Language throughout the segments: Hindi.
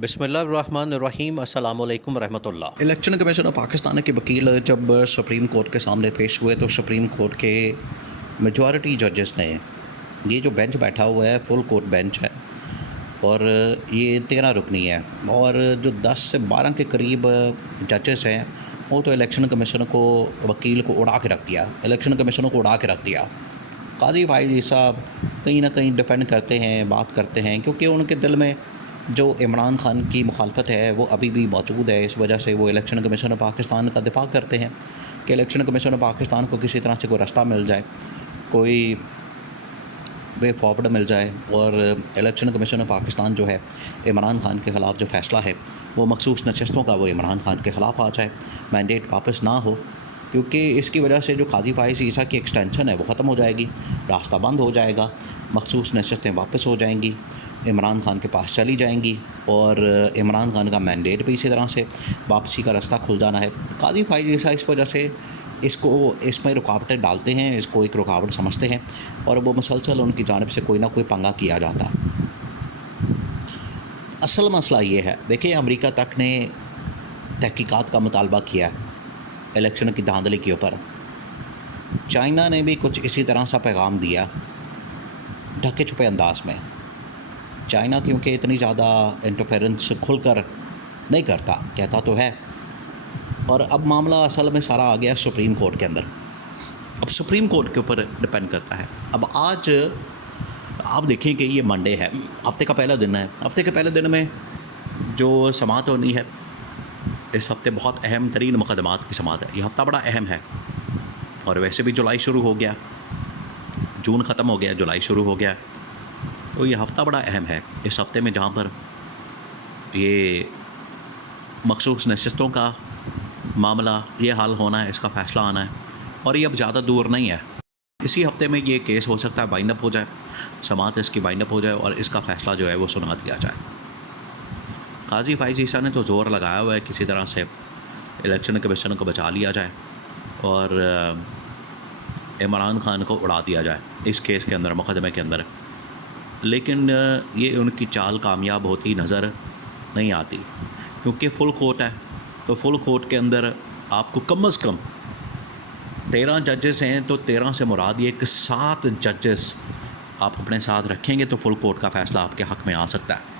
बिस्मिल्लाहिर्रहमानिर्रहीम अस्सलामु अलैकुम रहमतुल्लाह। इलेक्शन कमीशन ऑफ पाकिस्तान के वकील जब सुप्रीम कोर्ट के सामने पेश हुए तो सुप्रीम कोर्ट के मेजॉरिटी जजेस ने ये जो बेंच बैठा हुआ है फुल कोर्ट बेंच है और ये 13 रुकनी है और जो 10 से 12 के करीब जजेस हैं वो तो इलेक्शन कमीशन को वकील को उड़ा के रख दिया, इलेक्शन कमीशन को उड़ा के रख दिया। काजी फाइज़ साहब कहीं ना कहीं डिफेंड करते हैं, बात करते हैं, क्योंकि उनके दिल में जो इमरान खान की मुखालफत है वो अभी भी मौजूद है। इस वजह से वो इलेक्शन कमीशन ऑफ पाकिस्तान का दिफा करते हैं कि इलेक्शन कमीशन ऑफ पाकिस्तान को किसी तरह से कोई रास्ता मिल जाए, कोई वे फॉरवर्ड मिल जाए और इलेक्शन कमीशन ऑफ पाकिस्तान जो है इमरान खान के ख़िलाफ़ जो फ़ैसला है वो मखसूस नशस्तों का वो इमरान खान के ख़िलाफ़ आ जाए, मैंडेट वापस ना हो, क्योंकि इसकी वजह से जो काजी फाइज़ ईसा की एक्सटेंशन है वो ख़त्म हो जाएगी, रास्ता बंद हो जाएगा, मखसूस नशस्तें वापस हो जाएंगी, इमरान खान के पास चली जाएंगी और इमरान खान का मैंडेट भी इसी तरह से वापसी का रास्ता खुल जाना है। काजी फाइज़ ईसा इस वजह से इसमें रुकावटें डालते हैं, इसको एक रुकावट समझते हैं और वो मुसलसल उनकी जानिब से कोई ना कोई पंगा किया जाता है। असल मसला ये है, देखिए अमेरिका तक ने तहकीकात का मुतालबा किया है इलेक्शन की धांधली के ऊपर, चाइना ने भी कुछ इसी तरह सा पैगाम दिया ढके छुपे अंदाज में। चाइना क्योंकि इतनी ज़्यादा इंटरफेरेंस खुलकर नहीं करता, कहता तो है, और अब मामला असल में सारा आ गया सुप्रीम कोर्ट के अंदर। अब सुप्रीम कोर्ट के ऊपर डिपेंड करता है। अब आज आप देखें कि ये मंडे है, हफ्ते का पहला दिन है, हफ्ते के पहले दिन में जो समाअत होनी है इस हफ्ते बहुत अहम तरीन मुकदमात की समाअत है। ये हफ़्ता बड़ा अहम है और वैसे भी जुलाई शुरू हो गया, जून ख़त्म हो गया, जुलाई शुरू हो गया, तो ये हफ़्ता बड़ा अहम है। इस हफ़्ते में जहाँ पर ये मखसूस नशस्तों का मामला ये हल होना है, इसका फ़ैसला आना है और ये अब ज़्यादा दूर नहीं है। इसी हफ़्ते में ये केस हो सकता है बाइंड अप हो जाए, समाअत इसकी बाइंड अप हो जाए और इसका फ़ैसला जो है वो सुना दिया जाए। काजी फाइज़ ईसा ने तो ज़ोर लगाया हुआ है किसी तरह से इलेक्शन कमीशन को बचा लिया जाए और इमरान खान को उड़ा दिया जाए इस केस के अंदर, मुकदमे के अंदर, लेकिन ये उनकी चाल कामयाब होती नज़र नहीं आती, क्योंकि फुल कोर्ट है। तो फुल कोर्ट के अंदर आपको कम अज़ कम 13 जजेस हैं, तो 13 से मुराद ये कि 7 जजेस आप अपने साथ रखेंगे तो फुल कोर्ट का फ़ैसला आपके हक़ में आ सकता है।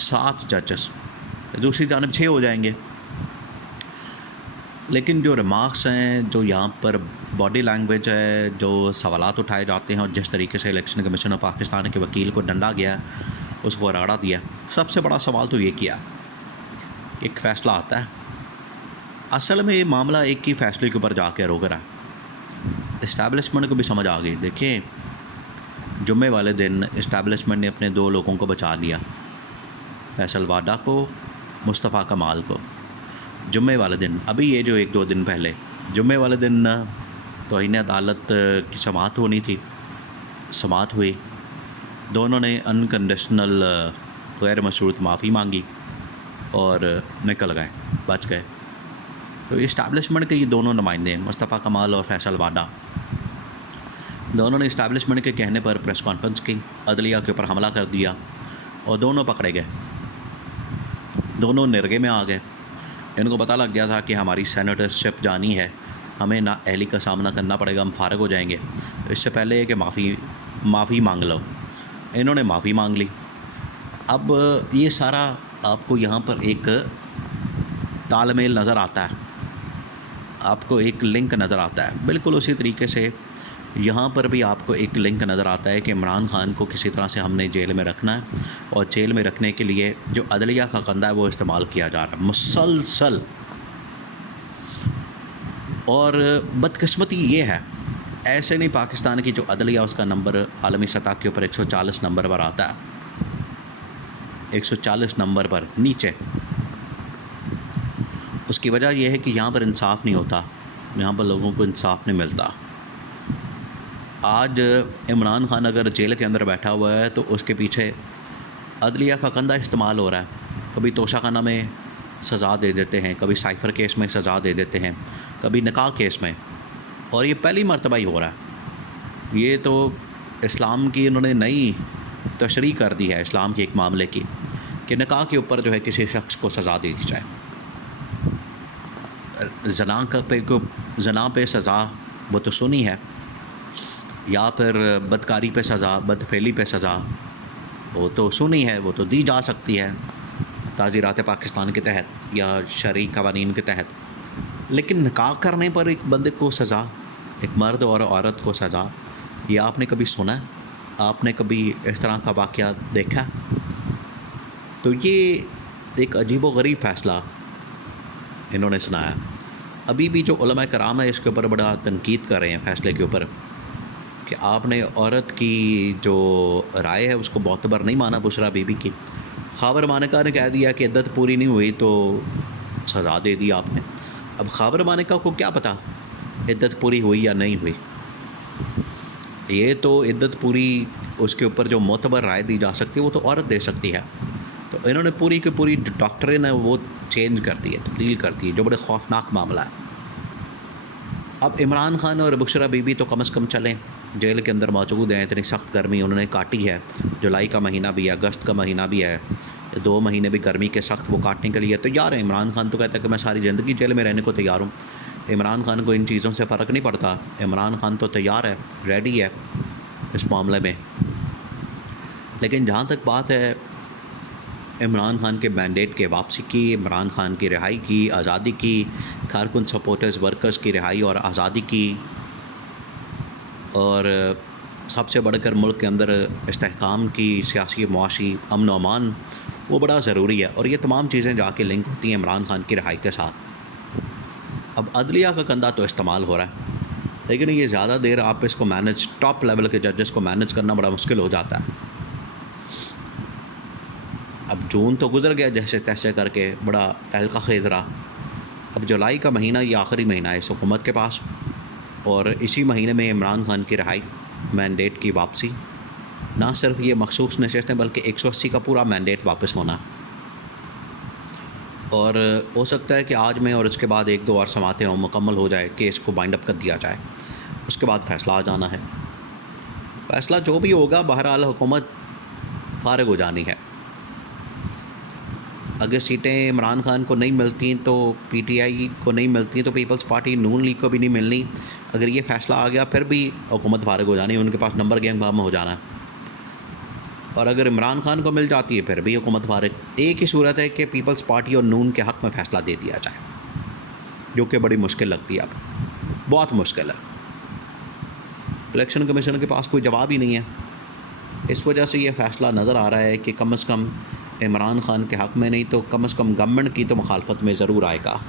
7 जजेस, दूसरी जानब 6 हो जाएंगे। लेकिन जो रिमार्क्स हैं, जो यहाँ पर बॉडी लैंग्वेज है, जो सवालात उठाए जाते हैं और जिस तरीके से इलेक्शन कमीशन ऑफ पाकिस्तान के वकील को डंडा गया, उसको राड़ा दिया, सबसे बड़ा सवाल तो ये किया, एक फ़ैसला आता है। असल में ये मामला एक ही फ़ैसले के ऊपर जाके रोक रहा है। इस्टेब्लिशमेंट को भी समझ आ गई। देखिए जुम्मे वाले दिन इस्टेब्लिशमेंट ने अपने 2 लोगों को बचा लिया, फैसल वाडा को, मुस्तफ़ा कमाल को। जुम्मे वाले दिन, अभी ये जो 1-2 दिन पहले, जुम्मे वाले दिन तौहीन अदालत की समाअत होनी थी, समाअत हुई, दोनों ने अनकंडीशनल गैर मशरूत माफ़ी मांगी और निकल गए, बच गए। तो इस्टेब्लिशमेंट के ये दोनों नुमाइंदे हैं, मुस्तफ़ा कमाल और फैसल वाडा, दोनों ने इस्टेब्लिशमेंट के कहने पर प्रेस कॉन्फ्रेंस की, अदलिया के ऊपर हमला कर दिया और दोनों पकड़े गए, दोनों निर्गे में आ गए। इनको पता लग गया था कि हमारी सेनेटरशिप जानी है, हमें ना अहली का सामना करना पड़ेगा, हम फ़ारग हो जाएंगे, तो इससे पहले कि माफ़ी मांग लो। इन्होंने माफ़ी मांग ली। अब ये सारा आपको यहाँ पर एक तालमेल नज़र आता है, आपको एक लिंक नज़र आता है। बिल्कुल उसी तरीके से यहाँ पर भी आपको एक लिंक नज़र आता है कि इमरान खान को किसी तरह से हमने जेल में रखना है और जेल में रखने के लिए जो अदलिया का कंधा है वो इस्तेमाल किया जा रहा है मुसलसल। और बदकिस्मती ये है, ऐसे नहीं पाकिस्तान की जो अदलिया उसका नंबर आलमी सतह के ऊपर 140 नंबर पर आता है, 140 नंबर पर नीचे। उसकी वजह यह है कि यहाँ पर इंसाफ नहीं होता, यहाँ पर लोगों को इंसाफ नहीं मिलता। आज इमरान खान अगर जेल के अंदर बैठा हुआ है तो उसके पीछे अदलिया का कंधा इस्तेमाल हो रहा है। कभी तोशाखाना में सज़ा दे देते हैं, कभी साइफ़र केस में सज़ा दे देते हैं, कभी निकाह केस में, और ये पहली मरतबा ही हो रहा है। ये तो इस्लाम की इन्होंने नई तशरीह कर दी है, इस्लाम के एक मामले की, कि निकाह के ऊपर जो है किसी शख्स को सज़ा दे दी जाए। जना पे सज़ा वो तो सुनी है, या फिर बदकारी पे सज़ा, बदफेली पे सज़ा वो तो सुनी है, वो तो दी जा सकती है ताज़ीरात पाकिस्तान के तहत या शरई कवानीन के तहत। लेकिन निकाह करने पर एक बंदे को सज़ा, एक मर्द और औरत को सज़ा, ये आपने कभी सुना? आपने कभी इस तरह का वाक़या देखा? तो ये एक अजीबो-गरीब फ़ैसला इन्होंने सुनाया। अभी भी जो उलमा कराम है इसके ऊपर बड़ा तनकीद कर रहे हैं फ़ैसले के ऊपर कि आपने औरत की जो राय है उसको मोतबर नहीं माना बुशरा बीबी की। ख़ावर मानिका ने कह दिया कि इद्दत पूरी नहीं हुई तो सज़ा दे दी आपने। अब ख़ावर मानिका को क्या पता इद्दत पूरी हुई या नहीं हुई? ये तो इद्दत पूरी उसके ऊपर जो मोतबर राय दी जा सकती है वो तो औरत दे सकती है। तो इन्होंने पूरी की पूरी जो डॉक्ट्रिन है वो चेंज कर दी है, तब्दील कर दी है, जो बड़े खौफनाक मामला है। अब इमरान खान और बुशरा बीबी तो कम से कम चलें, जेल के अंदर मौजूद हैं, इतनी सख्त गर्मी उन्होंने काटी है, जुलाई का महीना भी है, अगस्त का महीना भी है, 2 महीने भी गर्मी के सख्त वो काटने के लिए तैयार है। इमरान खान तो कहता है कि मैं सारी ज़िंदगी जेल में रहने को तैयार हूँ। इमरान खान को इन चीज़ों से फ़र्क नहीं पड़ता, इमरान खान तो तैयार है, रेडी है इस मामले में। लेकिन जहाँ तक बात है इमरान खान के मैंडेट के वापसी की, इमरान खान की रिहाई की, आज़ादी की, कारकुन सपोर्टर्स वर्कर्स की रिहाई और आज़ादी की, और सबसे बढ़कर मुल्क के अंदर इस्तेहकाम की, सियासी मुआशी अमन व अमान, वो बड़ा ज़रूरी है। और ये तमाम चीज़ें जाके लिंक होती हैं इमरान खान की रिहाई के साथ। अब अदलिया का कंधा तो इस्तेमाल हो रहा है, लेकिन ये ज़्यादा देर आप इसको मैनेज, टॉप लेवल के जजेस को मैनेज करना बड़ा मुश्किल हो जाता है। अब जून तो गुजर गया जैसे तैसे करके, बड़ा तहलका खेज रहा। अब जुलाई का महीना ये आखिरी महीना है इस हुकूमत के पास, और इसी महीने में इमरान खान की रिहाई, मैंडेट की वापसी, ना सिर्फ ये मखसूस नशस्तें बल्कि 180 का पूरा मैंडेट वापस होना। और हो सकता है कि आज में और उसके बाद 1-2 और समातें हों, मुकम्मल हो जाए, केस को बाइंड अप कर दिया जाए, उसके बाद फ़ैसला आ जाना है। फ़ैसला जो भी होगा बहरहाल हुकूमत फारिग हो जानी है। अगर सीटें इमरान खान को नहीं मिलती तो पीटीआई को नहीं मिलती तो पीपल्स पार्टी नून लीग को भी नहीं मिलनी। अगर ये फ़ैसला आ गया फिर भी हुकूमत फारिग हो जानी, उनके पास नंबर गेम काम हो जाना। और अगर इमरान खान को मिल जाती है फिर भी हुकूमत फारिग। एक ही सूरत है कि पीपल्स पार्टी और नून के हक़ में फ़ैसला दे दिया जाए, जो कि बड़ी मुश्किल लगती है, अब बहुत मुश्किल है। इलेक्शन कमीशन के पास कोई जवाब ही नहीं है। इस वजह से ये फ़ैसला नज़र आ रहा है कि कम से कम इमरान खान के हक़ में नहीं तो कम से कम गवर्नमेंट की तो मुखालफत में ज़रूर आएगा।